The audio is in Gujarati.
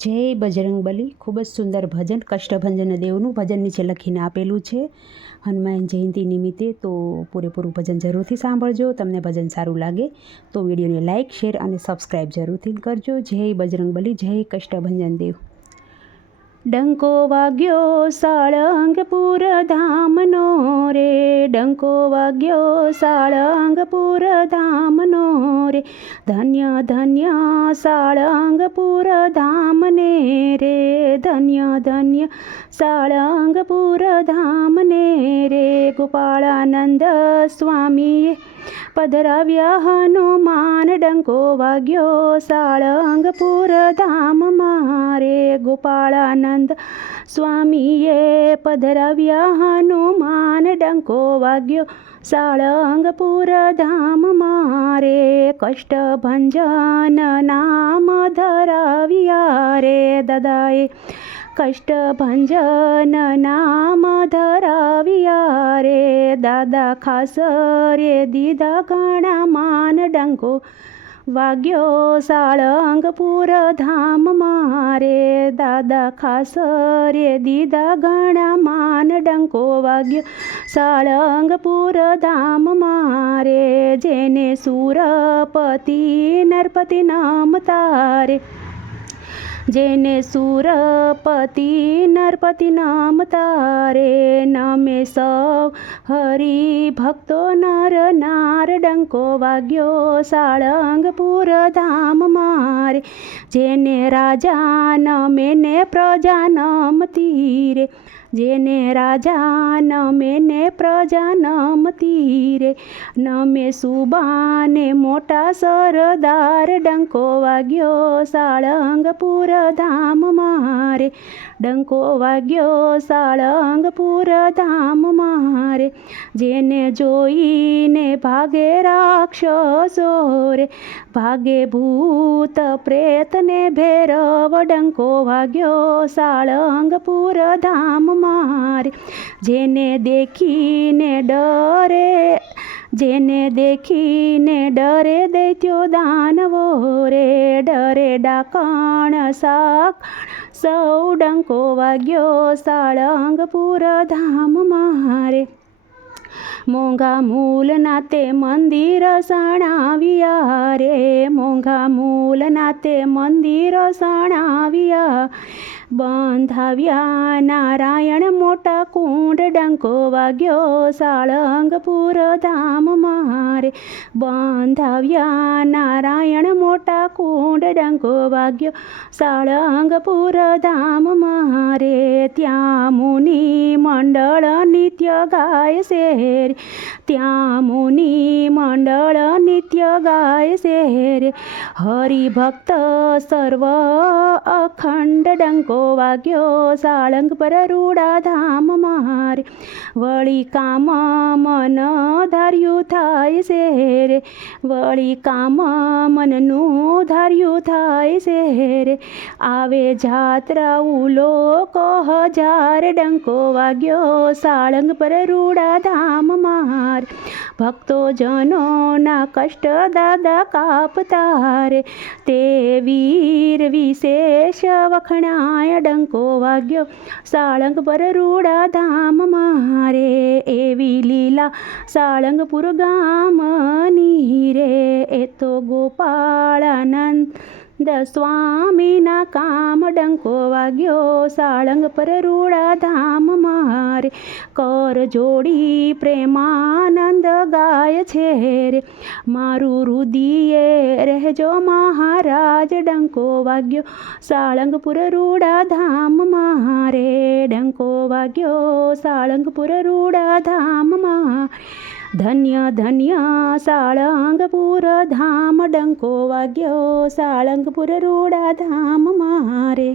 જય બજરંગબલી ખૂબ જ સુંદર ભજન, કષ્ટભંજન દેવનું ભજન નીચે લખીને આપેલું છે. હનુમાન જયંતિ નિમિત્તે તો પૂરેપૂરું ભજન જરૂરથી સાંભળજો, તમને ભજન સારું લાગે તો વિડીયોને લાઇક શેર અને સબસ્ક્રાઈબ જરૂરથી કરજો. જય બજરંગબલી જય કષ્ટભંજન દેવ. ડંકો વાગ્યો સાળંગપુર ધામનો રે. ડંકો વાગ્યો સાળંગપુર ધામનો રે. ધન્ય ધન્ય સાળંગપુર ધામને રે. ધન્ય ધન્ય સાળંગપુર ધામને રે. ગોપાળાનંદ સ્વામીએ પધરાવ્યા હનુમાન ડંકો વાગ્યો સાળંગપુર ધામ મારે ગોપાળાનંદ સ્વામીએ પધરાવ્યા હનુમાન ડંકો વાગ્યો સાળંગપુર ધામ મારે કષ્ટભંજન નામ ધરાવ્યા રે દાદાએ કષ્ટભંજન નામ ધરાવ્યા રે. દાદા ખાસ રે, દીધા ઘણા માન ડંકો. વાગ્યો સાળંગપુર ધામ મારે. દાદા ખાસ રે, દીધા ઘણા માન ડંકો. વાગ્યો સાળંગપુર ધામ મારે. જેને સુરપતિ નરપતિ નામ તારે. જેને સુરપતિ નરપતિ નામ તારે નમે સૌ હરિ ભક્તો નર નાર ડંકો વાગ્યો સાળંગપુર ધામ મારે. જેને રાજા નમે ને પ્રજા નમ રે જેને રાજા નમે ને પ્રજા નમતી રે નમે સુબાને મોટા સરદાર ડંકો વાગ્યો સાળંગપુર ધામ મારે, ડંકો વાગ્યો સાળંગપુર ધામ મારે, જેને જોઈને ભાગે રાક્ષસો રે, ભાગે ભૂત પ્રેતને ભેરવ ડંકો વાગ્યો સાળંગપુર ધામ મારે. જેને દેખીને ડરે, જેને દેખીને ડરે દૈત્યો દાનવો રે. ડરે ડાકણ સાક સૌ ડંકો વાગ્યો સાળંગપુર ધામ મારે. મોંઘા મૂલ નાતે મંદિર સણાવ્યા રે. મોંઘા મૂલ નાતે મંદિર સણાવ્યા બંધાવ્યા. નારાયણ મોટા કુંડ ડંકો વાગ્યો. સાળંગપુર ધામ મારે બંધાવ્યા. નારાયણ મોટા કુંડ ડંકો વાગ્યો. સાળંગપુર ધામ મારે ત્યાં મુનિ મંડળ નિત્ય ગાય શેર. ત્યાં મુનિ મંડળ નિત્ય ગાય શેર. હરિભક્ત સર્વ અખંડ ડંકો વાગ્યો સાળંગ પર રૂડા ધામ મારે વળી કામ મન ધાર્યું થાય છે રે વળી કામ મનનું ધાર્યું થાય છે રે આવે જાત્રા લોકો હજાર ડંકો વાગ્યો સાળંગ પર રૂડા ધામ માર ભક્તો જનોના કષ્ટ દાદા કાપતા રે તે વીર વિશેષ વખણાય ડંકો વાગ્યો. સાળંગ પર રૂડા ધામ મારે. એવી લીલા સાળંગપુર ગામની રે એ તો ગોપાળાનંદ દ સ્વામીના કામ ડંકો વાગ્યો સાળંગ પર રૂડા ધામ મારે કર જોડી પ્રેમાનંદ ગાય છે રે મારું રુદિયે રહેજો મહારાજ ડંકો વાગ્યો સાળંગપુર રૂડા ધામ મારે ડંકો વાગ્યો સાળંગપુર રૂડા ધામ મારે ધન્ય ધન્ય સાળંગપુર ધામ ડંકો વાગ્યો સાળંગપુર રૂડા ધામ મારે